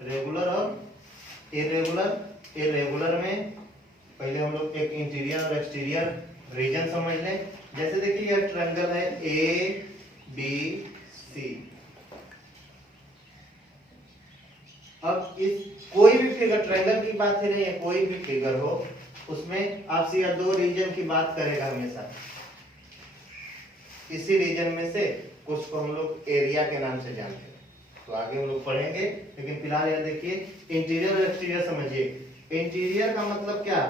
Regular और irregular. Irregular में पहले हम लोग एक इंटीरियर और एक्सटीरियर रीजन समझ लें। जैसे देखिए यह ट्रायंगल है ए बी सी। अब इस कोई भी फिगर, ट्रायंगल की बात है नहीं है, कोई भी फिगर हो उसमें आपसे यह दो रीजन की बात करेगा हमेशा। इसी रीजन में से कुछ को हम लोग एरिया के नाम से जानते हैं, तो आगे हम लोग पढ़ेंगे। लेकिन फिलहाल यह देखिए इंटीरियर और एक्सटीरियर समझिए। इंटीरियर का मतलब क्या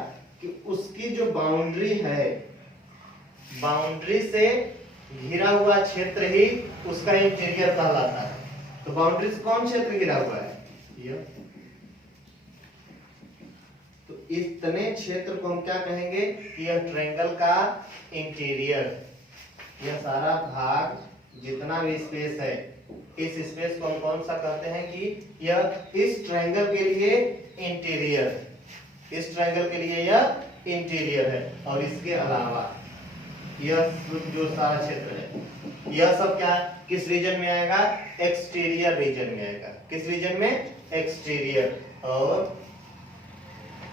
कि उसकी जो बाउंड्री है, बाउंड्री से घिरा हुआ क्षेत्र ही उसका इंटीरियर कहलाता है। तो बाउंड्री से कौन क्षेत्र घिरा हुआ है? यह। तो इतने क्षेत्र को हम क्या कहेंगे कि यह ट्रायंगल का इंटीरियर। यह सारा भाग जितना भी स्पेस है, इस स्पेस को हम कौन सा कहते हैं कि यह इस ट्रायंगल के लिए इंटीरियर, इस ट्रायंगल के लिए यह इंटीरियर है। और इसके अलावा यह जो सारा क्षेत्र है, यह सब क्या किस रीजन में आएगा? एक्सटीरियर रीजन में आएगा। किस रीजन में? एक्सटीरियर। और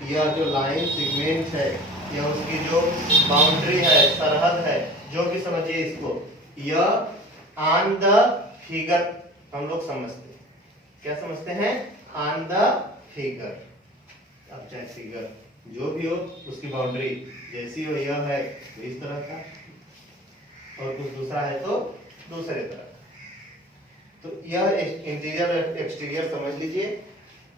यह जो लाइन सेगमेंट है, यह उसकी जो बाउंड्री है, सरहद है, जो भी समझिए इसको, यह ऑन द फिगर हम लोग समझते हैं। क्या समझते हैं? On the figure. अब चाहे फिगर जो भी हो, उसकी बाउंड्री जैसी हो, यह है तो इस तरह का, और कुछ दूसरा है तो दूसरे तरह का। तो यह इंटीरियर एक्सटीरियर समझ लीजिए।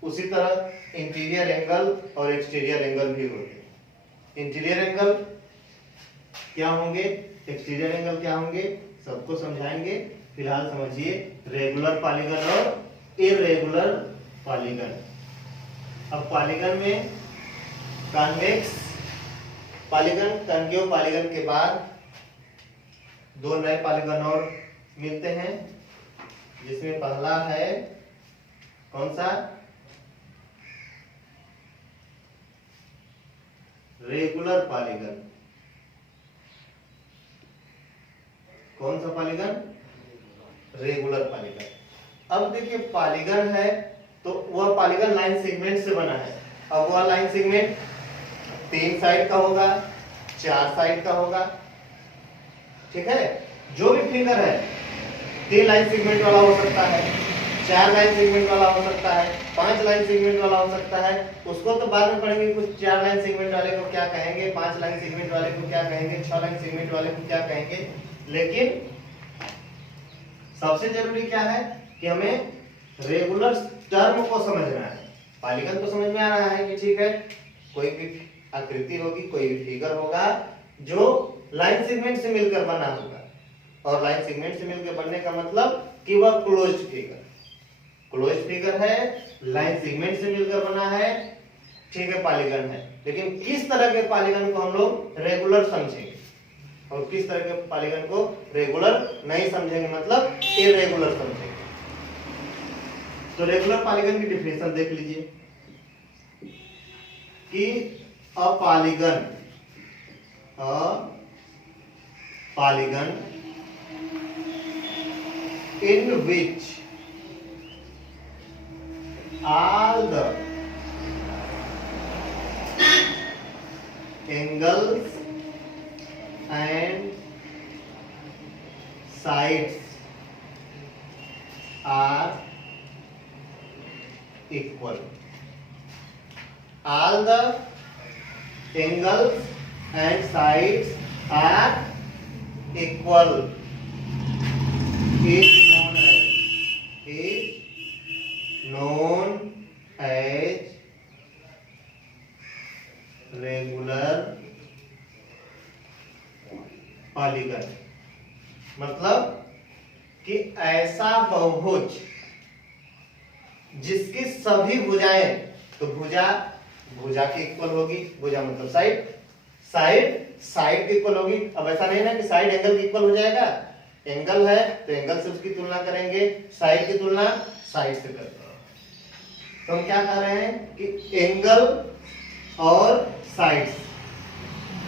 उसी तरह इंटीरियर एंगल और एक्सटीरियर एंगल भी होते हैं। इंटीरियर एंगल क्या होंगे, एक्सटीरियर एंगल क्या होंगे, सबको समझाएंगे। फिलहाल समझिए रेगुलर पॉलीगन और इरेगुलर पॉलीगन। अब पॉलीगन में कॉन्वेक्स पॉलीगन, कॉन्केव पॉलीगन के बाद दो नए पॉलीगन और मिलते हैं, जिसमें पहला है कौन सा? Regular polygon. कौन सा पॉलीगन? Regular polygon. अब देखिए पॉलीगन है तो वह पॉलीगन लाइन सेगमेंट से बना है। अब वह लाइन सेगमेंट 3 साइड का होगा, 4 साइड का होगा, ठीक है। जो भी फिगर है 3 लाइन सेगमेंट वाला हो सकता है, 4 लाइन सेगमेंट वाला हो सकता है, 5 लाइन सेगमेंट वाला हो सकता है। उसको तो बाद में पढ़ेंगे, कुछ 4 लाइन सेगमेंट वाले को क्या कहेंगे, 5 लाइन सेगमेंट वाले को क्या कहेंगे, 6 लाइन सेगमेंट वाले को क्या कहेंगे। लेकिन सबसे जरूरी क्या है कि हमें रेगुलर टर्म को समझना है। पॉलीगन तो समझ में आ रहा है कि ठीक है, कोई भी आकृति होगी, कोई भी फिगर होगा जो लाइन सेगमेंट से मिलकर बना होगा। और लाइन सेगमेंट से मिलकर बनने का मतलब कि वह क्लोज्ड फिगर, क्लोज्ड फिगर है, लाइन सेगमेंट से मिलकर बना है, ठीक है, पॉलीगन है। लेकिन किस तरह के पॉलीगन को हम लोग रेगुलर समझेंगे और किस तरह के पॉलीगन को रेगुलर नहीं समझेंगे, मतलब इरेगुलर समझेंगे। तो रेगुलर पॉलीगन की डिफिनेशन देख लीजिए कि a polygon in which all the angles and sides are equal. All the angles and sides are equal is known as regular polygon. मतलब कि ऐसा बहुभुज जिसकी सभी भुजाएं, तो भुजा की इक्वल होगी, भुजा मतलब साइड की इक्वल होगी। अब ऐसा नहीं ना कि साइड एंगल की इक्वल हो जाएगा, एंगल है तो एंगल से उसकी तुलना करेंगे, साइड की तुलना साइड से करते हैं। तो हम क्या कह रहे हैं कि एंगल और साइड्स।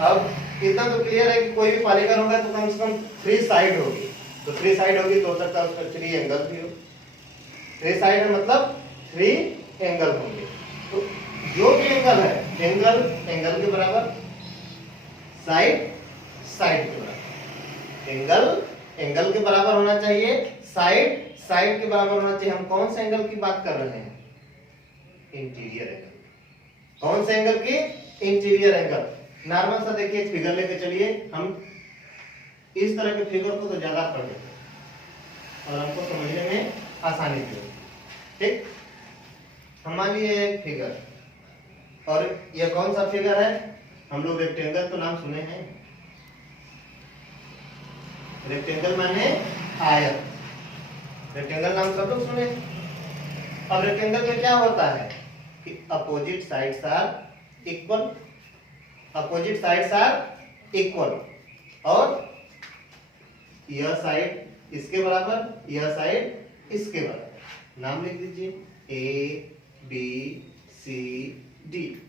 अब इतना तो क्लियर है कि कोई भी पॉलीगन होगा तो कम से कम 3 साइड होगी, तो 3 साइड होगी तो हो सकता है उसका 3 एंगल भी हो। 3 साइड है मतलब 3 एंगल होंगे। तो जो भी एंगल है, एंगल एंगल के बराबर, साइड साइड के बराबर, एंगल एंगल के बराबर होना चाहिए, साइड साइड के बराबर होना चाहिए। हम कौन से एंगल की बात कर रहे हैं? Interior angle. कौन से एंगल की? Interior angle. नॉर्मल सा देखिए एक फिगर लेके चलिए, हम इस तरह के फिगर को तो ज्यादा पढ़ लेते हैं और हमको समझने में आसानी भी होती है। ठीक, हम मान लिए एक फिगर, और यह कौन सा फिगर है? हम लोग रेक्टेंगल तो नाम सुने हैं, रेक्टेंगल माने आयत, रेक्टेंगल नाम सब लोग सुने। अब रेक्टेंगल में क्या होता है कि opposite sides are equal, opposite sides are equal, और यह साइड इसके बराबर, यह साइड इसके बराबर। नाम लिख दीजिए A B C D.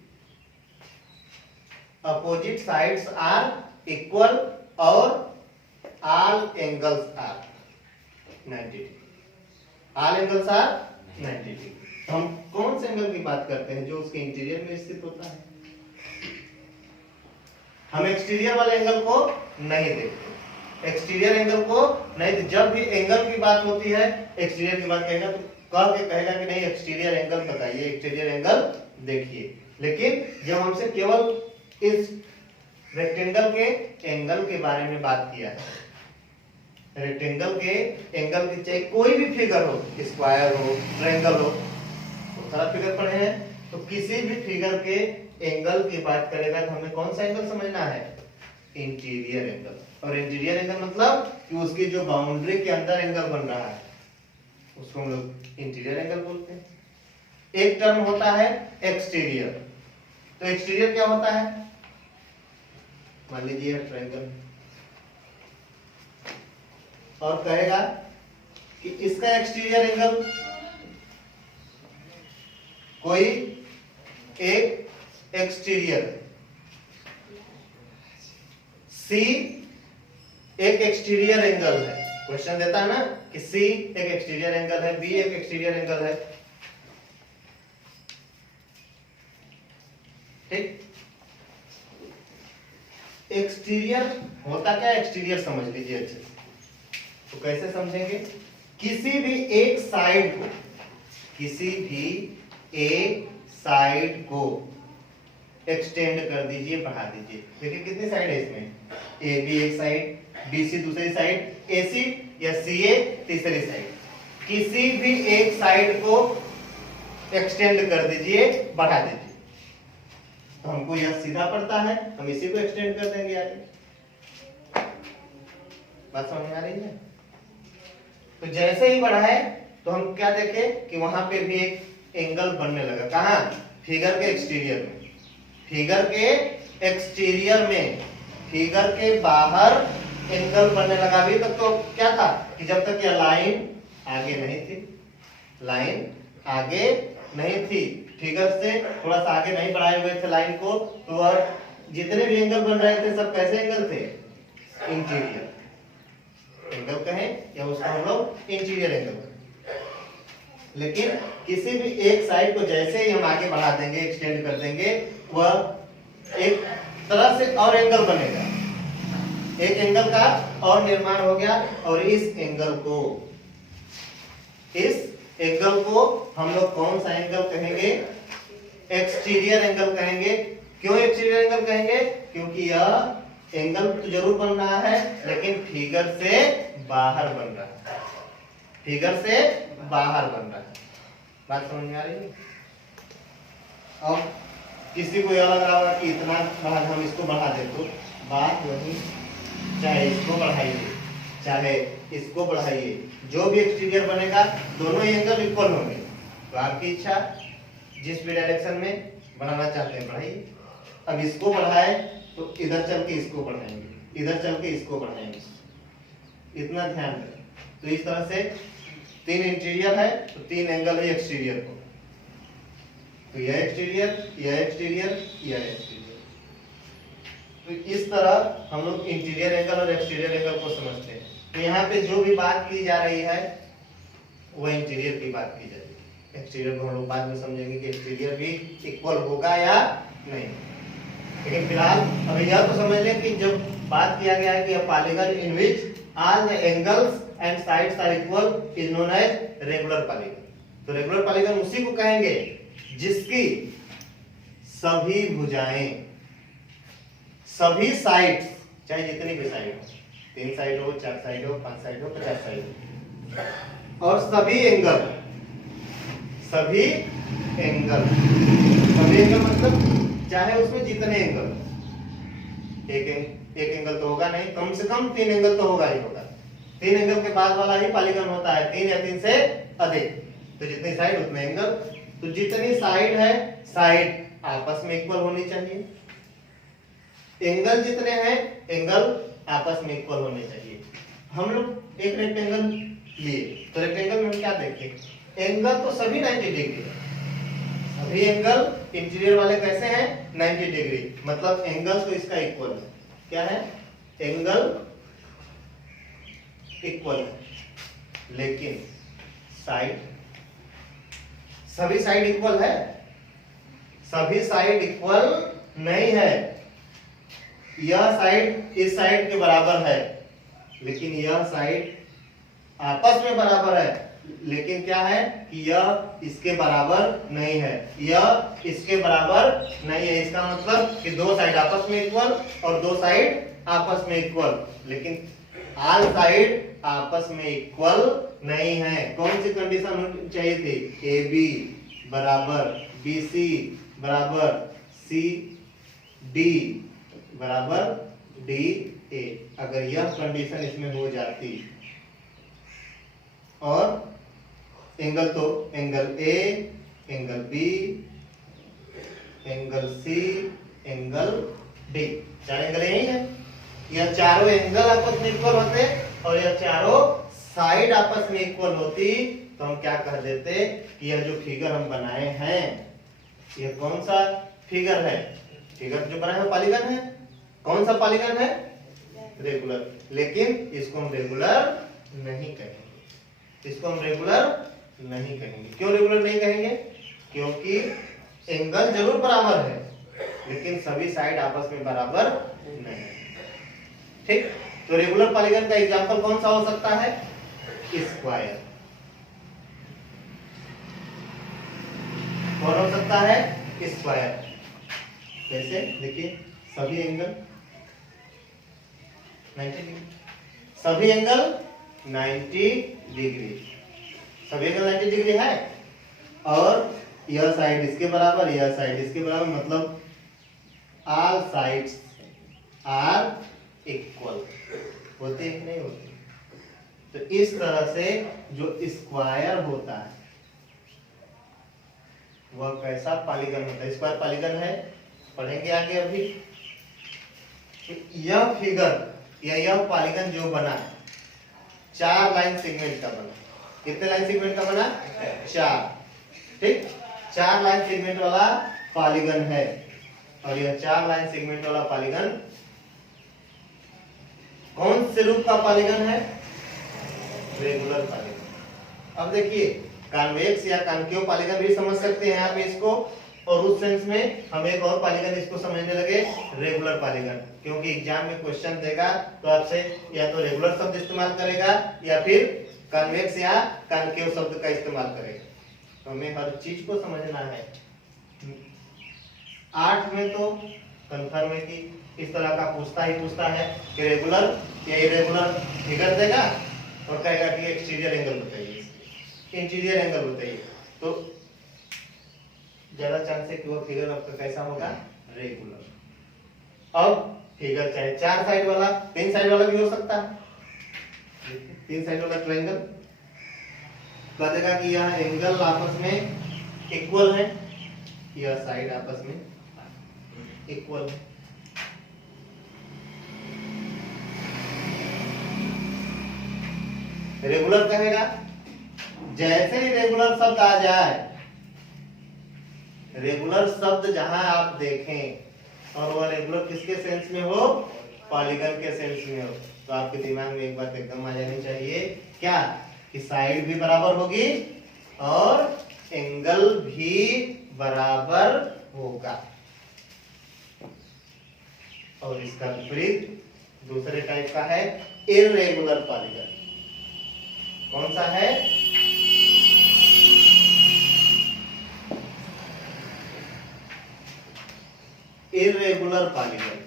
Opposite sides are equal और all angles are 90 degree, all angles are 90 degree. तो हम कौन से एंगल की बात करते हैं? जो उसके इंटीरियर में स्थित होता है। हम एक्सटीरियर वाले एंगल को नहीं देखते, एक्सटीरियर एंगल को नहीं। जब भी एंगल की बात होती है, एक्सटीरियर की बात कहेगा तो कह के कहेगा कि नहीं एक्सटीरियर एंगल बताइए, एक्सटीरियर एंगल देखिए। लेकिन जब हमसे केवल इस रेक्टेंगल के एंगल के बारे में बात किया है, रेक्टेंगल के एंगल की चाहे कोई भी फिगर हो, स्क्वायर हो, ट्रायंगल हो, बहुत सारा फिगर पढ़े हैं, तो किसी भी फिगर के एंगल की बात करेगा तो हमें कौन सा एंगल समझना है? Interior angle. और इंटीरियर एंगल मतलब कि उसकी जो बाउंड्री के अंदर एंगल बन रहा है उसको हम लोग इंटीरियर एंगल बोलते हैं। एक टर्म होता है एक्सटीरियर। तो एक्सटीरियर क्या होता है? मान लीजिए ट्रायंगल, और कहेगा कि इसका एक्सटीरियर एंगल कोई एक एक्सटीरियर, सी एक एक्सटीरियर एंगल है। क्वेश्चन देता है ना कि सी एक एक्सटीरियर एंगल है, बी एक एक्सटीरियर एंगल है। ठीक, एक्सटीरियर होता क्या? एक्सटीरियर समझ लीजिए अच्छे से। तो कैसे समझेंगे? किसी भी एक साइड को, किसी भी एक साइड को एक्सटेंड कर दीजिए, बढ़ा दीजिए। देखिए कितनी साइड है इसमें? ए बी एक साइड, बी सी दूसरी साइड, ए सी या सी ए तीसरी साइड। किसी भी एक साइड को एक्सटेंड कर दीजिए, बढ़ा दीजिए, तो हमको यह सीधा पड़ता है, हम इसी को एक्सटेंड कर देंगे आगे। बात समझ में आ रही है? तो जैसे ही बढ़ाए तो हम क्या देखें कि वहां पे भी एक एंगल बनने लगा। कहां? फिगर के एक्सटीरियर में, फिगर के एक्सटीरियर में, फिगर के बाहर एंगल बनने लगा। अभी तक तो क्या था कि जब तक यह लाइन आगे नहीं थी, लाइन आगे नहीं थी, फिगर से थोड़ा सा आगे नहीं बढ़ाए हुए थे लाइन को, तो वह जितने भी एंगल बन रहे थे सब कैसे एंगल थे? इंटीरियर एंगल कहें या उसको हम लोग इंटीरियर एंगल। लेकिन किसी भी एक साइड को जैसे ही हम आगे बढ़ा देंगे, एक्सटेंड कर देंगे, वह एक तरह से और एंगल बनेगा, एक एंगल का और निर्माण हो गया। और इस एंगल को हम लोग कौन सा एंगल कहेंगे? एक्सटीरियर एंगल कहेंगे। क्यों एक्सटीरियर एंगल कहेंगे? क्योंकि यह एंगल तो जरूर बन रहा है लेकिन फिगर से बाहर बन रहा है, फिगर से बाहर बन रहा है। बात समझ में आ रही है? और किसी को यह लग रहा होगा कि इतना बढ़ा, हम इसको बढ़ा दे, तो बात वही, चाहे इसको बढ़ाइए चाहे इसको बढ़ाइए, जो भी एक्सटीरियर बनेगा दोनों एंगल इक्वल होंगे। तो आपकी इच्छा, जिस भी डायरेक्शन में बढ़ाना चाहते हैं बढ़ाइए। अब इसको बढ़ाए तो इधर चल के इसको बढ़ाएंगे, इधर चल के इसको बढ़ाएंगे, इतना ध्यान रखें। तो इस तरह से तीन इंटीरियर है तो तीन एंगल है एक्सटीरियर को। तो यह एक्सटीरियर, यह एक्सटीरियर, यह एक्सटीरियर। तो इस तरह हम लोग इंटीरियर एंगल और एक्सटीरियर एंगल को समझते हैं। तो यहाँ पे जो भी बात की जा रही है वह इंटीरियर की बात की जा रही है। एक्सटीरियर को हम लोग बाद में समझेंगे कि एक्सटीरियर भी इक्वल होगा या नहीं। लेकिन फिलहाल अभी यह तो समझ लें कि जब बात किया गया है कि a polygon in which all the angles and sides are equal is known as regular polygon. तो रेगुलर पॉलीगन उसी को कहेंगे जिसकी सभी भुजाएं, सभी साइड्स, चाहे जितनी भी साइड हो, 3 साइड हो, 4 साइड हो, 5 साइड हो, 50 साइड हो, और सभी एंगल, सभी एंगल, सभी एंगल मतलब चाहे उसमें जितने एंगल, एक एंगल तो होगा नहीं, कम से कम 3 एंगल तो होगा ही होगा। 3 एंगल के बाद वाला ही पॉलीगन होता है, 3 या 3 से अधिक। तो जितनी साइड उतने एंगल। तो जितनी साइड है, साइड आपस में इक्वल होनी चाहिए। एंगल जितने हैं, एंगल आपस में इक्वल होने चाहिए। हम लोग एक रेक्टेंगल लिए, तो रेक्टेंगल में हम क्या देखें, एंगल तो सभी 90 डिग्री है। सभी एंगल इंटीरियर वाले कैसे हैं, 90 डिग्री, मतलब एंगल तो इसका इक्वल है। क्या है, एंगल इक्वल है। लेकिन साइड, सभी साइड इक्वल है, सभी साइड इक्वल नहीं है। यह साइड इस साइड के बराबर है, लेकिन यह साइड आपस में बराबर है, लेकिन क्या है कि यह इसके बराबर नहीं है, यह इसके बराबर नहीं है। इसका मतलब कि 2 साइड आपस में इक्वल और 2 साइड आपस में इक्वल, लेकिन ऑल साइड आपस में इक्वल नहीं है। कौन सी कंडीशन चाहिए थी, ए बी बराबर बी सी बराबर सी डी बराबर डी ए। अगर यह कंडीशन इसमें हो जाती, और एंगल तो angle A, angle B, angle C, angle D, 4 angle यही है। यह चारों एंगल आपस में इक्वल होते और यह चारों साइड आपस में इक्वल होती, तो हम क्या कह देते कि यह जो फिगर हम बनाए हैं, यह कौन सा फिगर है, फिगर जो बनाए हैं पॉलीगन है। कौन सा पॉलीगन है, रेगुलर। लेकिन इसको हम रेगुलर नहीं कहेंगे, इसको हम रेगुलर नहीं कहेंगे। क्यों रेगुलर नहीं कहेंगे, क्योंकि एंगल जरूर बराबर है, लेकिन सभी साइड आपस में बराबर नहीं। ठीक, तो रेगुलर पॉलीगन का एग्जांपल कौन सा हो सकता है, स्क्वायर। कौन हो सकता है, स्क्वायर। कैसे, देखिए सभी एंगल 90 डिग्री, सभी एंगल 90 डिग्री, सभी एंगल 90 डिग्री है, और यह साइड इसके बराबर, यह साइड इसके बराबर, मतलब ऑल साइड्स आर इक्वल। होते हैं कि नहीं होते। तो इस तरह से जो स्क्वायर होता है वह कैसा पॉलीगन होता है, स्क्वायर पॉलीगन है, पढ़ेंगे आगे। अभी यह फिगर या यह पॉलीगन जो बना 4 लाइन सेगमेंट का बना। कितने लाइन सेगमेंट का बना, 4। ठीक, 4 लाइन सेगमेंट वाला पॉलीगन है, और यह 4 लाइन सेगमेंट वाला पॉलीगन कौन से रूप का पॉलीगन है, रेगुलर पॉलीगन। अब देखिए कॉन्वेक्स या कॉन्केव पॉलीगन भी समझ सकते हैं आप इसको, और उस सेंस में हम एक और पॉलीगन इसको समझने लगे, रेगुलर पॉलीगन। क्योंकि एग्जाम में क्वेश्चन देगा तो आपसे या तो रेगुलर शब्द इस्तेमाल करेगा या फिर कॉन्वेक्स या कॉन्केव शब्द का इस्तेमाल करेगा। तो हमें हर चीज को समझना है। 8 में तो कंफर्म है कि इस तरह का पूछता है कि रेगुलर या इरेगुलर फिगर देगा और कहेगा कि एक्सटीरियर एंगल बताइए, इंटीरियर एंगल बताइए। तो ज्यादा चांस है कि वो फिगर आपका कैसा होगा, रेगुलर। अब फिगर चाहे 4 साइड वाला, 3 साइड वाला भी हो सकता है। 3 साइड वाला ट्रायंगल कह देगा कि यह एंगल आपस में इक्वल है, यह साइड आपस में इक्वल है। रेगुलर कहेगा, जैसे ही रेगुलर शब्द आ जाए, रेगुलर शब्द जहां आप देखें और वह रेगुलर किसके सेंस में हो, पॉलीगन के सेंस में हो, तो आपके दिमाग में एक बात एकदम आ जानी चाहिए, क्या कि साइड भी बराबर होगी और एंगल भी बराबर होगा। और इसका विपरीत दूसरे टाइप का है इर्रेगुलर पॉलीगन। कौन सा है? Irregular polygon.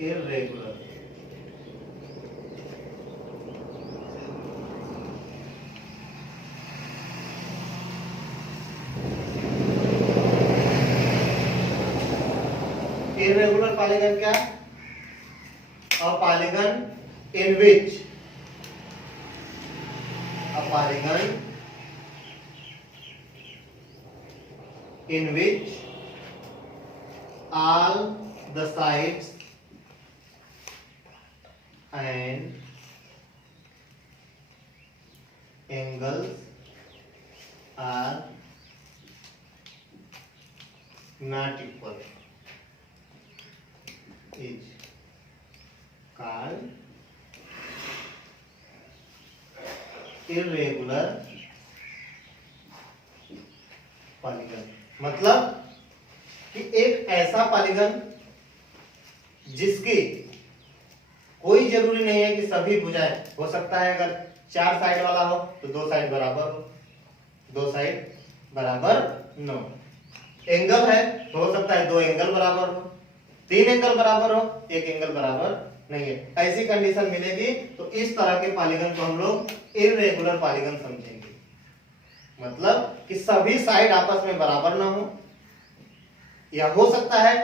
Irregular irregular polygon क्या? A polygon in which all the sides and angles are not equal is called irregular polygon. मतलब कि एक ऐसा पॉलीगन जिसकी कोई जरूरी नहीं है कि सभी भुजाएं, हो सकता है अगर 4 साइड वाला हो तो 2 साइड बराबर हो, 2 साइड बराबर न हो। एंगल है तो हो सकता है 2 एंगल बराबर हो, 3 एंगल बराबर हो, 1 एंगल बराबर नहीं है। ऐसी कंडीशन मिलेगी तो इस तरह के पॉलीगन को हम लोग इर्रेगुलर पॉलीगन समझेंगे। मतलब कि सभी साइड आपस में बराबर ना हो, या हो सकता है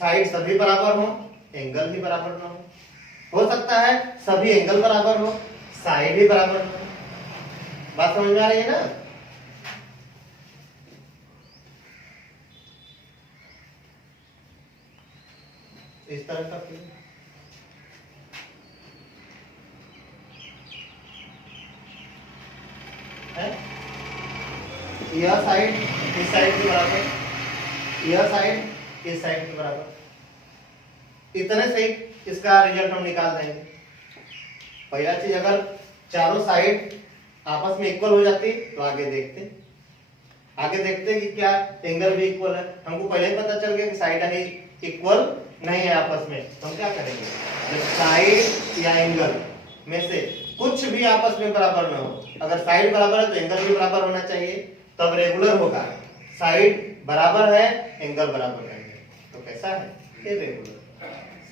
साइड सभी बराबर हो, एंगल भी बराबर ना हो सकता है सभी एंगल बराबर हो, साइड भी बराबर ना हो। बात समझ में आ रही है ना? इस तरह का है, यह साइड इस साइड के बराबर, यह साइड इस साइड के बराबर। इतने से ही इसका रिजल्ट हम निकाल देंगे। पहला चीज, अगर चारों साइड आपस में इक्वल हो जाती तो आगे देखते कि क्या एंगल भी इक्वल है। हमको पहले ही पता चल गया कि साइड ही इक्वल नहीं है आपस में, तो हम क्या करेंगे? जब साइड या एंगल में से कुछ भी आपस में बराबर ना हो, अगर साइड बराबर है तो एंगल भी बराबर होना चाहिए, तब रेगुलर होगा। साइड बराबर है, एंगल बराबर नहीं है, तो कैसा है? इर्रेगुलर।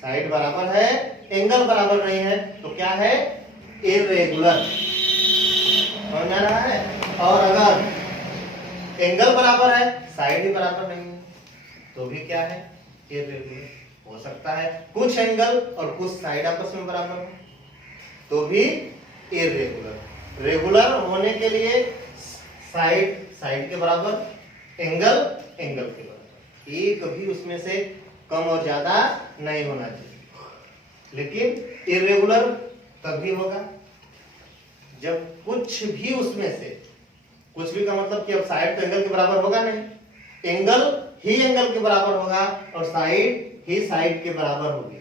साइड बराबर है, एंगल बराबर नहीं है, तो क्या है? इर्रेगुलर। समझ आ रहा है? और अगर एंगल बराबर है, साइड ही बराबर नहीं है, तो भी क्या है? इर्रेगुलर। हो सकता है कुछ एंगल और कुछ साइड आपस में बराबर हो, तो भी इर्रेगुलर। रेगुलर होने के लिए साइड के बराबर, एंगल के बराबर, एक भी उसमें से कम और ज्यादा नहीं होना चाहिए। लेकिन इर्रेगुलर तभी होगा जब कुछ भी उसमें से, कुछ भी का मतलब कि अब साइड तो एंगल के बराबर होगा नहीं, एंगल ही एंगल के बराबर होगा और साइड ही साइड के बराबर होगी।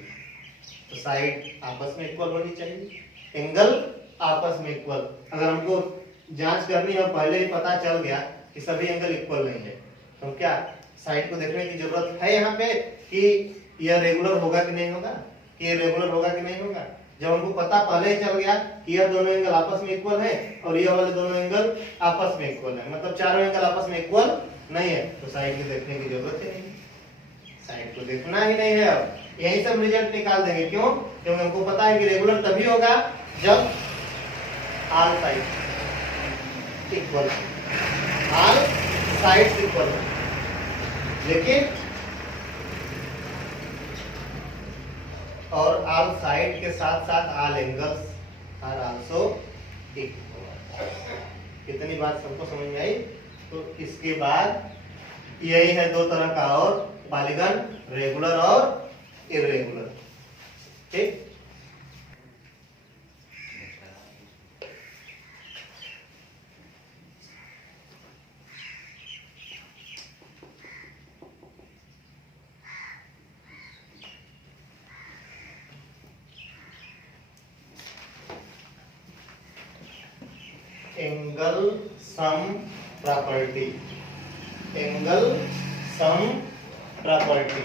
तो साइड आपस में इक्वल होनी चाहिए, एंगल आपस में इक्वल। अगर हमको जांच करनी है और पहले ही पता चल गया कि सभी एंगल इक्वल नहीं है, तो क्या साइड को देखने की जरूरत है यहाँ पे कि यह रेगुलर होगा कि नहीं होगा, कि यह रेगुलर होगा कि नहीं होगा? जब हमको पता पहले ही चल गया कि यह दोनों एंगल आपस में इक्वल है और यह वाले दोनों एंगल आपस में इक्वल है, मतलब चारों एंगल आपस में इक्वल नहीं है, तो साइड को देखने की जरूरत ही नहीं, साइड को देखना ही नहीं है। अब यही सब रिजल्ट निकाल देंगे। क्यों? क्योंकि हमको पता है कि रेगुलर तभी होगा जब all side equal, all sides equal है। लेकिन और ऑल साइड के साथ साथ all angles are also equal. कितनी बात सबको समझ में आई? तो इसके बाद यही है दो तरह का और पॉलीगन, रेगुलर और इर्रेगुलर। ठीक। Angle sum property, angle sum property.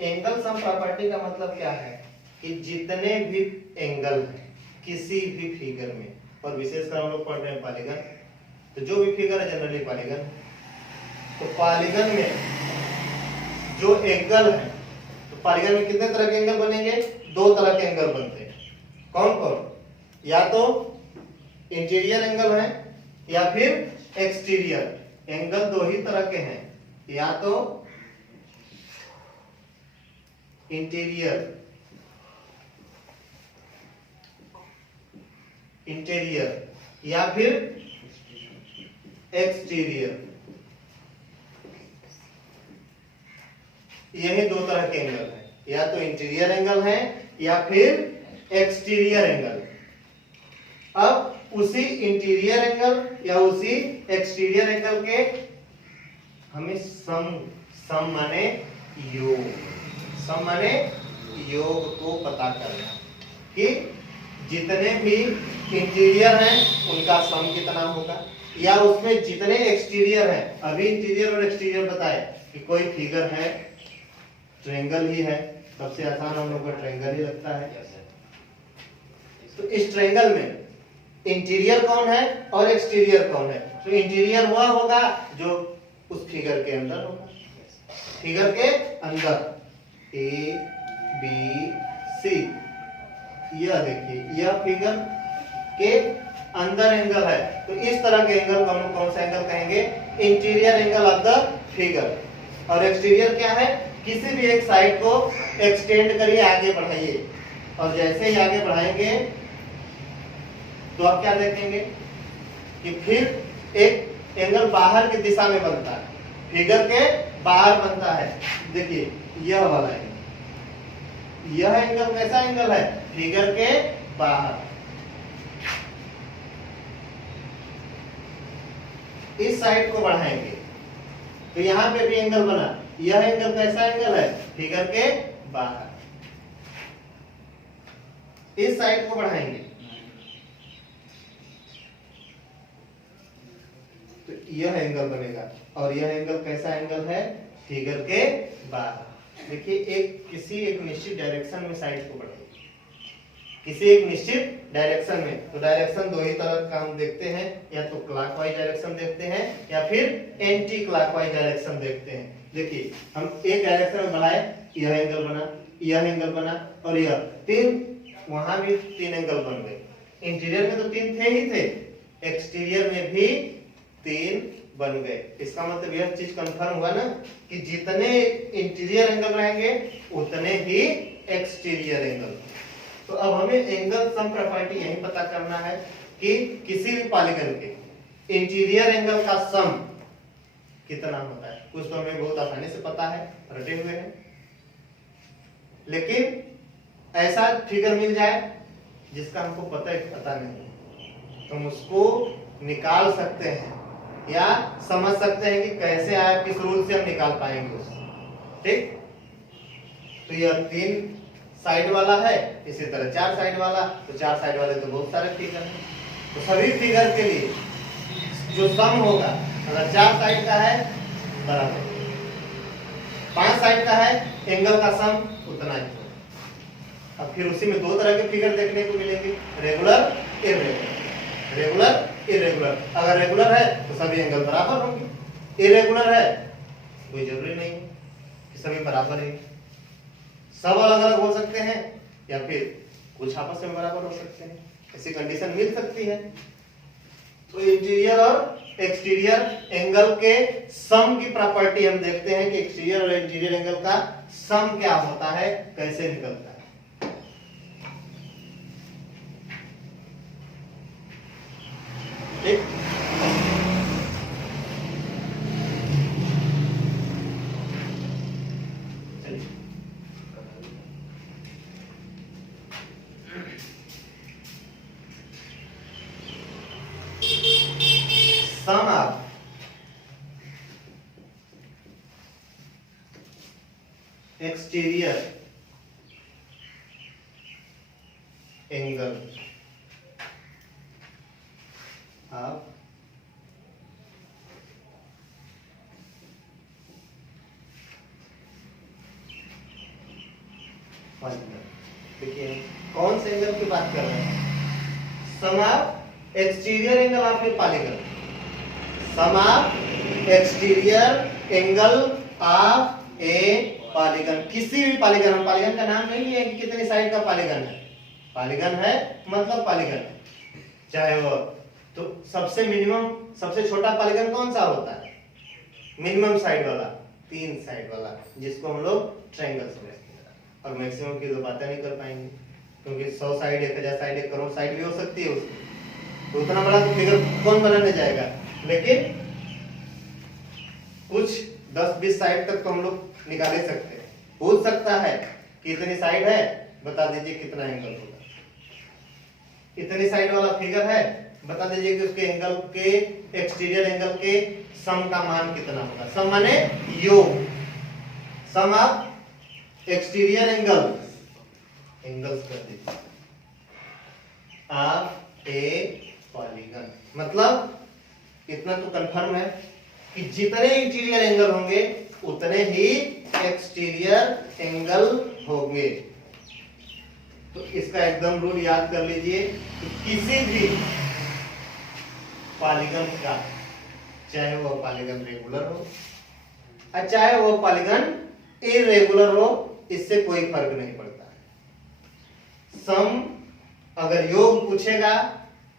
Angle sum property का मतलब क्या है कि जितने भी एंगल हैं किसी भी फिगर में, और विशेषकर हम लोग पढ़ रहे हैं पॉलीगन, तो जो भी फिगर है जनरली पॉलीगन, तो पॉलीगन में जो एंगल है, तो पॉलीगन में कितने तरह के एंगल बनेंगे? दो तरह के एंगल बनते हैं। कौन कौन? या तो इंटीरियर एंगल है या फिर एक्सटीरियर एंगल। दो ही तरह के हैं, या तो इंटीरियर या फिर एक्सटीरियर। यही दो तरह के एंगल हैं, या तो इंटीरियर एंगल है या फिर एक्सटीरियर एंगल। अब उसी इंटीरियर एंगल या उसी एक्सटीरियर एंगल के हमें सम माने योग, सम माने योग को पता करना कि जितने भी इंटीरियर हैं उनका सम कितना होगा, या उसमें जितने एक्सटीरियर हैं। अभी इंटीरियर और एक्सटीरियर बताए कि कोई फिगर है, ट्रायंगल ही है, सबसे आसान हम लोग को ट्रायंगल ही लगता है। तो इस ट्रायंगल में इंटीरियर कौन है और एक्सटीरियर कौन है? तो इंटीरियर वह होगा जो उस फिगर के अंदर होगा, फिगर के अंदर। ए बी सी, यह देखिए यह फिगर के अंदर एंगल है, तो इस तरह के एंगल को हम कौन सा एंगल कहेंगे? Interior angle of the figure. और एक्सटीरियर क्या है? किसी भी एक साइड को एक्सटेंड करिए, आगे बढ़ाइए, और जैसे ही आगे बढ़ाएंगे तो आप क्या देखेंगे कि फिर एक एंगल बाहर की दिशा में बनता है, फिगर के बाहर बनता है। देखिए यह वाला एंगल, यह एंगल कैसा एंगल है? फिगर के बाहर। इस साइड को बढ़ाएंगे तो यहां पे भी एंगल बना, यह एंगल कैसा एंगल है? फिगर के बाहर। इस साइड को बढ़ाएंगे तो यह एंगल बनेगा, और यह एंगल कैसा एंगल है? फिगर के बाहर। देखिए एक किसी एक निश्चित डायरेक्शन में साइड को बढ़ाइए, किसी एक निश्चित डायरेक्शन में। तो डायरेक्शन दो ही तरह का हम देखते हैं, या तो क्लॉकवाइज डायरेक्शन देखते हैं या फिर एंटी क्लॉकवाइज डायरेक्शन देखते हैं। देखिए हम एक डायरेक्शन में बढ़ाए, यह एंगल बना, यह एंगल बना, और यह तीन, वहां भी तीन एंगल बन गए। इंटीरियर में तो तीन थे ही थे, एक्सटीरियर में भी तीन बन गए। इसका मतलब यह चीज कंफर्म हुआ ना कि जितने इंटीरियर एंगल रहेंगे उतने ही एक्सटीरियर एंगल। तो अब हमें एंगल सम प्रॉपर्टी यही पता करना है कि किसी भी पॉलीगन के इंटीरियर एंगल का सम कितना होता है। कुछ तो हमें बहुत आसानी से पता है, रटे हुए हैं, लेकिन ऐसा फिगर मिल जाए जिसका हमको पता नहीं, तो हम उसको निकाल सकते हैं या समझ सकते हैं कि कैसे आया, किस रूल से हम निकाल पाएंगे उसको। ठीक, तो यह तीन साइड वाला है, इसी तरह चार साइड वाला, तो चार साइड वाले तो बहुत सारे फिगर हैं, तो सभी फिगर के लिए जो सम होगा, अगर चार साइड का है बराबर, पांच साइड का है एंगल का सम उतना ही होगा। अब फिर उसी में दो तरह के फिगर देखने को मिलेंगे, रेगुलर इरेगुलर। रेगुलर इरेगुलर, अगर रेगुलर है तो सभी एंगल बराबर होंगे, इरेगुलर है कोई जरूरी नहीं है कि सभी बराबर है, सब अलग अलग हो सकते हैं या फिर कुछ आपस में बराबर हो सकते हैं, ऐसी कंडीशन मिल सकती है। तो इंटीरियर और एक्सटीरियर एंगल के सम की प्रॉपर्टी हम देखते हैं कि एक्सटीरियर और इंटीरियर एंगल का सम क्या होता है, कैसे निकलता है। ठीक, sum of exterior angle polygon. देखिए कौन से एंगल की बात कर रहे हैं? Sum of exterior angle of a polygon, sum of exterior angle of a polygon. किसी भी पॉलीगन, हम पॉलीगन का नाम नहीं लिया कि कितनी साइड का पॉलीगन है, पॉलीगन है मतलब पॉलीगन है, चाहे वो तो सबसे मिनिमम सबसे छोटा पॉलीगन कौन सा होता है? मिनिमम साइड वाला, 3 साइड वाला, जिसको हम लोग ट्रायंगल समझते हैं। और मैक्सिमम की तो बातें नहीं कर पाएंगे क्योंकि 100 साइड, 1000 साइड, 1 करोड़ साइड भी हो सकती है उसमें, तो उतना बड़ा तो फिगर कौन बनाने जाएगा। लेकिन कुछ 10-20 साइड तक तो हम लोग निकाल ही सकते हैं। पूछ सकता है कि इतनी साइड है, बता दीजिए कितना एंगल होगा। इतनी साइड वाला फिगर है, बता दीजिए कि उसके एंगल के, एक्सटीरियर एंगल के सम का मान कितना होगा। सम माने योग, सम ऑफ एक्सटीरियर एंगल्स कर दीजिए ऑफ ए पॉलीगन। मतलब इतना तो कंफर्म है कि जितने इंटीरियर एंगल होंगे उतने ही एक्सटीरियर एंगल होंगे। तो इसका एकदम रूल याद कर लीजिए कि किसी भी पॉलीगन का, चाहे वो पॉलीगन रेगुलर हो और चाहे वो पॉलीगन इरेगुलर हो, इससे कोई फर्क नहीं पड़ता। सम अगर योग पूछेगा,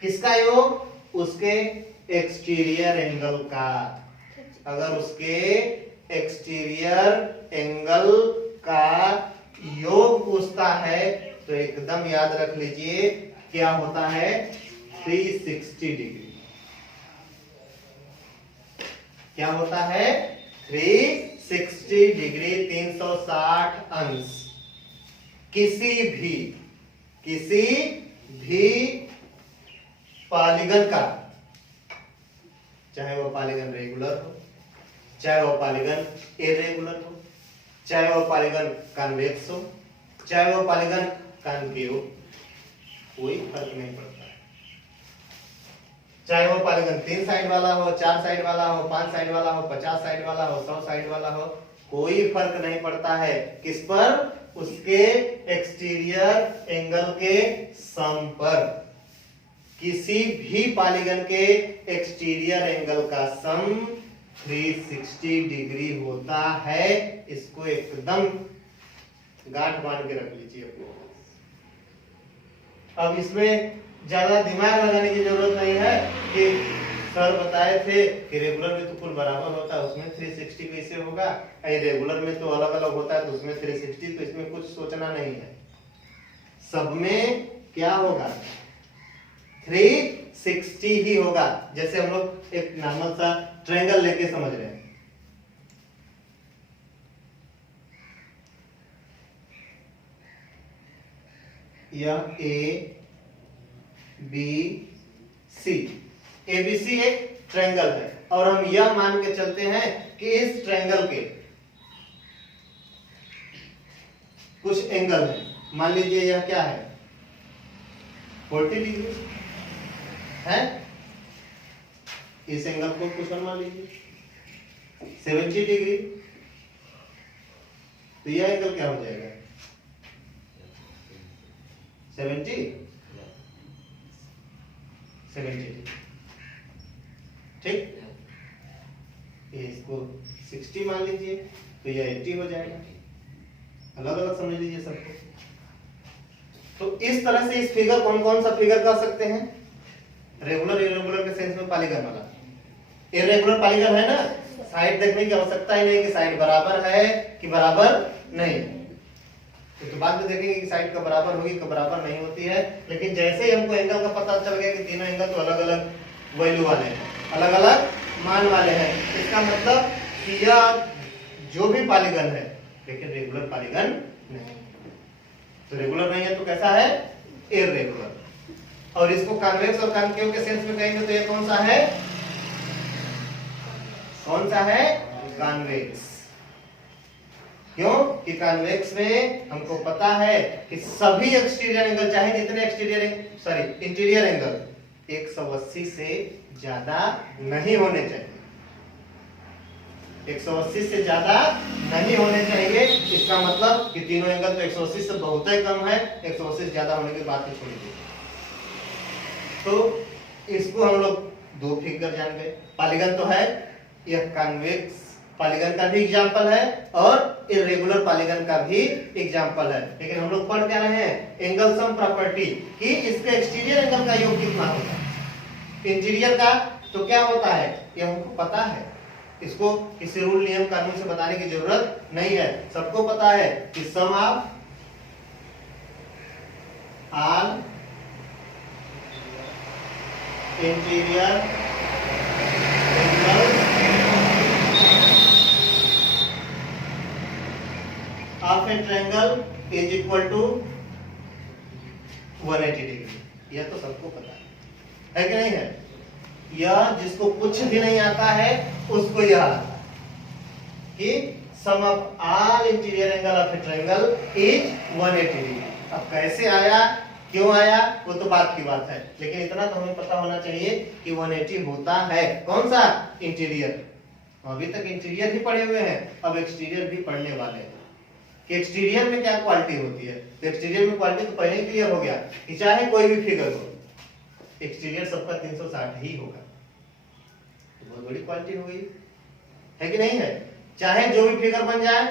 किसका योग? उसके एक्सटीरियर एंगल का। अगर उसके एक्सटीरियर एंगल का योग पूछता है तो एकदम याद रख लीजिए क्या होता है, 360 डिग्री। क्या होता है? 360 डिग्री, 360 अंश। किसी भी पॉलीगन का, चाहे वो पॉलीगन रेगुलर हो, चाहे वो पॉलीगन इरेगुलर हो, चाहे वो पॉलीगन कॉन्वेक्स हो, चाहे वो पॉलीगन कॉनकेव, कोई फर्क नहीं पड़ता। चाहे वो पॉलीगन 3 साइड वाला हो, 4 साइड वाला हो, 5 साइड वाला हो, 50 साइड वाला हो, 100 साइड वाला हो, कोई फर्क नहीं पड़ता है। किस पर? उसके एक्सटीरियर एंगल के सम पर। किसी भी पॉलीगन के एक्सटीरियर एंगल का सम 360 डिग्री होता है। इसको एकदम गांठ बांध के रख लीजिए अपने। अब इसमें ज्यादा दिमाग लगाने की जरूरत नहीं है कि सर बताए थे कि रेगुलर में तो कुल बराबर होता है, उसमें 360 कैसे होगा, रेगुलर में तो अलग अलग होता है तो उसमें 360, तो इसमें कुछ सोचना नहीं है। सब में क्या होगा? 360 ही होगा। जैसे हम लोग एक नॉर्मल सा ट्रायंगल लेके समझ रहे हैं, यह ए बी सी, एबीसी एक ट्रायंगल है और हम यह मान के चलते हैं कि इस ट्रायंगल के कुछ एंगल है। मान लीजिए यह क्या है, 40 डिग्री है। इस एंगल को कुछ मान लीजिए 70 डिग्री, तो यह एंगल क्या हो जाएगा? 70 ठीक। इसको 60 मान लीजिए तो यह 80 हो जाएगा। अलग अलग समझ लीजिए सबको। तो इस तरह से इस फिगर कौन सा फिगर कर सकते हैं? रेगुलर इरेगुलर के सेंस में पॉलीगन वाला। इरेगुलर पॉलीगन है ना, साइड देखने की आवश्यकता ही नहीं कि साइड बराबर है कि बराबर नहीं। तो बाद में देखेंगे कि साइड का बराबर होगी कि बराबर नहीं होती है। लेकिन जैसे ही हमको एंगल का पता चल गया कि तीनों एंगल तो अलग अलग वैल्यू वाले हैं, अलग अलग मान वाले हैं, इसका मतलब कि यह जो भी पॉलीगन है लेकिन रेगुलर पॉलीगन नहीं। तो रेगुलर नहीं है तो कैसा है? इररेगुलर। और इसको कॉन्वेक्स और कॉनकेव के सेंस में कहेंगे तो ये कौन सा है? कॉन्वेक्स। क्यों? कि कॉन्वेक्स में हमको पता है कि सभी एक्सटीरियर एंगल, चाहे जितने इंटीरियर एंगल 180 से ज्यादा नहीं होने चाहिए। 180 से ज्यादा नहीं होने चाहिए। इसका मतलब कि तीनों एंगल तो 180 से बहुत ही कम है, 180 से ज्यादा होने की बात ही छोड़ दी। तो इसको हम लोग दो फिगर जान गए। पॉलीगन तो है, यह कॉन्वेक्स पॉलीगन का भी एग्जांपल है और इर्रेगुलर पॉलीगन का भी एग्जांपल है। लेकिन हम लोग पढ़ क्या रहे हैं, एंगल सम प्रॉपर्टी, कि इसके एक्सटीरियर एंगल का योग कितना होगा, इंटीरियर का तो क्या होता है ये हमको पता है। इसको किसी रूल नियम कानून से बताने की जरूरत नहीं है, सबको पता है कि sum of all interior angle of a triangle is equal to 180 degree. यह तो सबको पता है कि नहीं है? यह जिसको कुछ भी नहीं आता है उसको यह आता है कि sum of all interior angle of a triangle is 180 degree. अब कैसे आया, क्यों आया, वो तो बात की बात है, लेकिन इतना तो हमें पता होना चाहिए कि 180 होता है। कौन सा? इंटीरियर। अभी तक इंटीरियर ही पढ़े हुए हैं, अब एक्सटीरियर भी पढ़ने वाले हैं कि एक्सटीरियर में क्या क्वालिटी होती है। तो एक्सटीरियर में क्वालिटी तो पहले ही क्लियर हो गया कि चाहे कोई भी फिगर हो, एक्सटीरियर सबका 360 ही होगा। तो बहुत बड़ी क्वालिटी हो गई है कि नहीं है? चाहे जो भी फिगर बन जाए,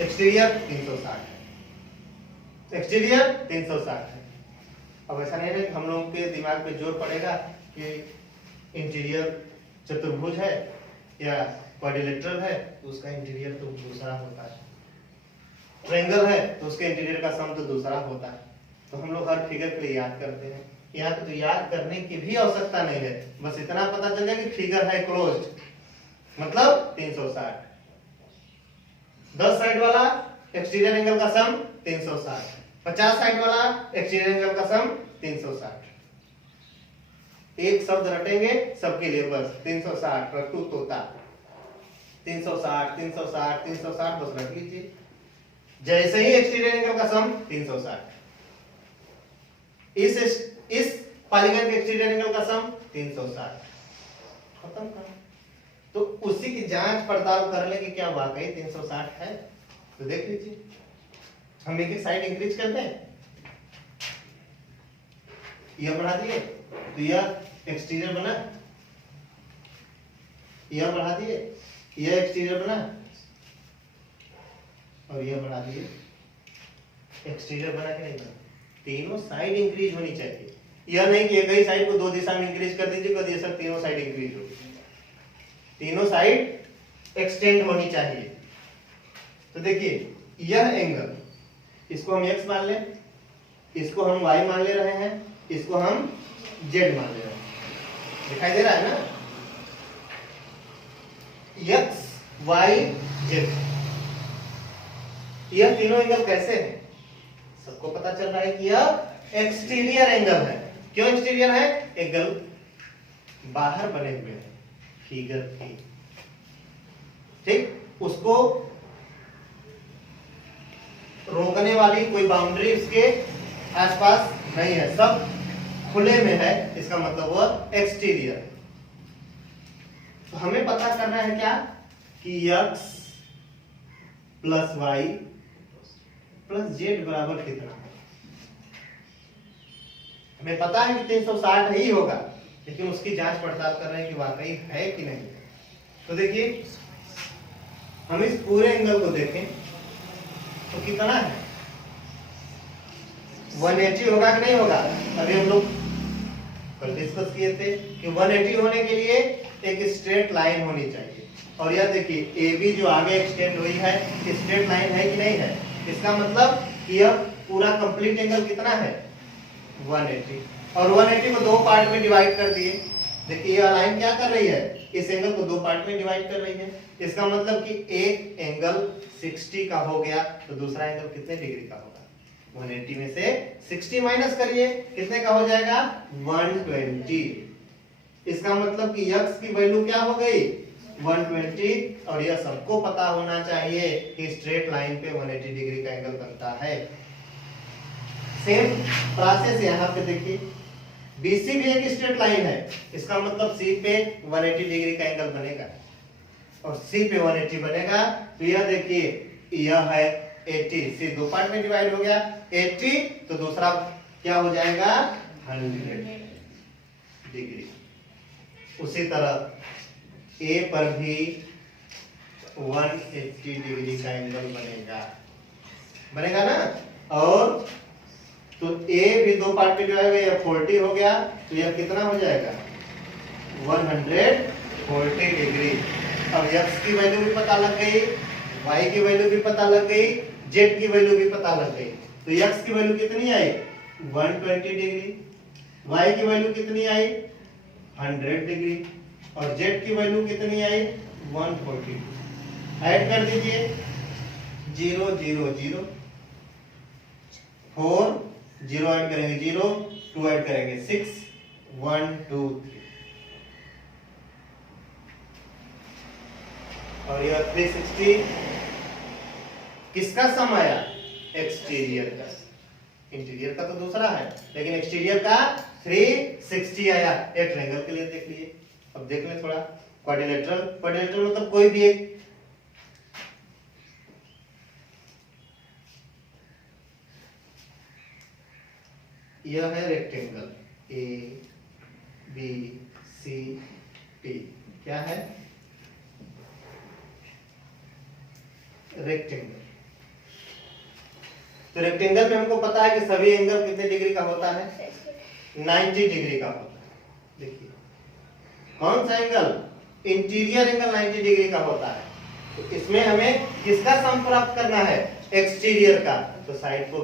एक्सटीरियर 360 है, एक्सटीरियर 360 है। अब ऐसा नहीं है कि हम लोगों के दिमाग पे जोर पड़ेगा कि इंटीरियर चतुर्भुज है या क्वाड्रिलेटरल है तो उसका इंटीरियर तो दूसरा होता है, ट्रायंगल है तो उसके इंटीरियर का सम तो दूसरा होता है। तो हम लोग हर फिगर के लिए याद करते हैं, यहाँ पे तो याद करने की भी आवश्यकता नहीं है, बस इतना पता चल जाए कि फिगर है क्लोज्ड, मतलब 360। 10 साइड वाला एक्सटीरियर एंगल का सम 360, 50 साइड वाला एक्सटीरियर एंगल का सम 360। एक शब्द रटेंगे सबके लिए, बस 360 रटू तोता, 360 360 360 बस रख लीजिए। जैसे ही एक्सटीरियर एंगल का सम 360, इस पॉलीगन के एक्सटीरियर एंगल का सम 360, खत्म कर। तो उसी की जांच पड़ताल कर ले कि क्या वाकई 360 है। तो देख लीजिए, हम एक साइड इंक्रीज करते हैं, यह बढ़ा दिए तो यह एक्सटीरियर बना, यह बढ़ा दिए यह एक्सटीरियर बना, और यह बढ़ा दिए एक्सटीरियर बना कि नहीं बना। तीनों साइड इंक्रीज होनी चाहिए, यह नहीं कि एक ही साइड को दो दिशा में इंक्रीज कर दीजिए, कर दिए सर तीनों साइड इंक्रीज हो, तीनों साइड एक्सटेंड होनी चाहिए। तो देखिए यह एंगल, इसको हम x मान लें, इसको हम y मान ले रहे हैं, इसको हम z मान ले रहे हैं, दिखाई दे रहा है ना, x y z। यह तीनों एंगल कैसे हैं? सबको पता चल रहा है कि यह एक्सटीरियर एंगल है। क्यों एक्सटीरियर है? एंगल बाहर बने हुए हैं, फिगर की, ठीक, उसको रोकने वाली कोई बाउंड्री उसके आसपास नहीं है, सब खुले में है, इसका मतलब वह एक्सटीरियर। तो हमें पता करना है क्या कि x plus Y plus Z बराबर कितना है। हमें पता है कि 360 ही होगा, लेकिन उसकी जांच पड़ताल कर रहे हैं कि वाकई है कि नहीं। तो देखिए हम इस पूरे एंगल को देखें तो कितना है, 180 होगा कि नहीं होगा। अभी हम लोग कल डिस्कस किए थे कि 180 होने के लिए एक स्ट्रेट लाइन होनी चाहिए, और यह देखिए AB जो आगे एक्सटेंड हुई है स्ट्रेट लाइन है कि नहीं है। इसका मतलब कि यह पूरा कंप्लीट एंगल कितना है, 180, और 180 को दो पार्ट में डिवाइड कर दिए। देखिए यह लाइन क्या कर रही है, इस एंगल को दो पार्ट में डिवाइड कर रही है। इसका मतलब कि एक एंगल 60 का हो गया, तो दूसरा एंगल कितने डिग्री का होगा, 180 में से 60 माइनस करिए, कितने का हो जाएगा, 120। इसका मतलब कि x की वैल्यू क्या हो गई, 120, और यह सबको पता होना चाहिए कि स्ट्रेट लाइन पे 180 डिग्री का एंगल बनता है। सेम प्रोसेस यहाँ पे देखिए, BC भी एक स्ट्रेट लाइन है, इसका मतलब C पे 180 डिग्री का एंगल बनेगा, और सी पे 180 बनेगा। तो यह देखिए यह है 80, सी दो पार्ट में डिवाइड हो गया 80, तो दूसरा क्या हो जाएगा 100 डिग्री। उसी तरह ए पर भी 180 डिग्री का एंगल बनेगा ना। और तो ए भी दो पार्ट में डिवाइड हो गया, 40 हो गया, तो यह कितना हो जाएगा 140 डिग्री। अब x की वैल्यू भी पता लग गई, y की वैल्यू भी पता लग गई, z की वैल्यू भी पता लग गई। तो x की वैल्यू कितनी आई 120 डिग्री, y की वैल्यू कितनी आई 100 डिग्री, और z की वैल्यू कितनी आई 140। ऐड कर दीजिए 0 0 0, 4 0 ऐड करेंगे 0, 2 ऐड करेंगे 6, 1 2 3, और यह 360 किसका सम आया एक्सटीरियर का। इंटीरियर का तो दूसरा है, लेकिन एक्सटीरियर का 360 आया। एक ट्रायंगल के लिए देख लिए। अब देख लें थोड़ा क्वाड्रिलेटरल। क्वाड्रिलेटरल मतलब कोई भी एक यह है rectangle A B C T, क्या है रेक्टेंगल। तो रेक्टेंगल में हमको पता है कि सभी एंगल कितने डिग्री का होता है 90 डिग्री का होता है। देखिए कौन सा एंगल इंटीरियर एंगल 90 डिग्री का होता है। तो इसमें हमें किसका सम प्राप्त करना है एक्सटीरियर का। तो साइड को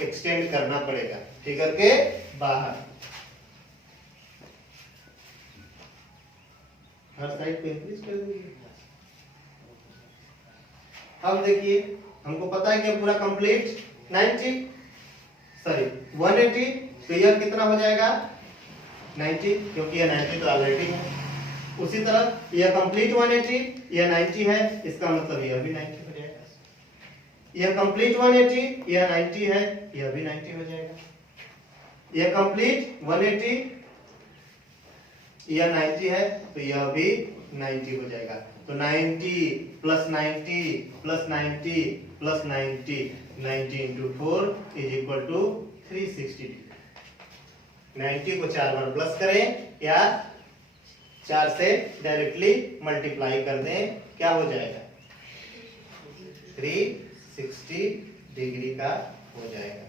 एक्सटेंड करना पड़ेगा, फिगर के बाहर हर साइड पे इंक्रीज कर देंगे। अब देखिए हमको पता है कि पूरा कंप्लीट 180, तो यह कितना हो जाएगा 90, क्योंकि यह 90 तो ऑलरेडी है। उसी तरह यह कंप्लीट 180, यह 90 है, इसका मतलब यह भी 90 हो जाएगा। यह कंप्लीट 180, यह 90 है, यह भी 90 हो जाएगा। यह कंप्लीट 180, यह 90 है, तो यह भी 90 हो जाएगा। तो 90 plus 90 plus 90 plus 90, 90 into 4 is equal to 360 degree. 90 को 4 बार प्लस करें या 4 से डायरेक्टली मल्टीप्लाई कर दें, क्या हो जाएगा 360 डिग्री का हो जाएगा।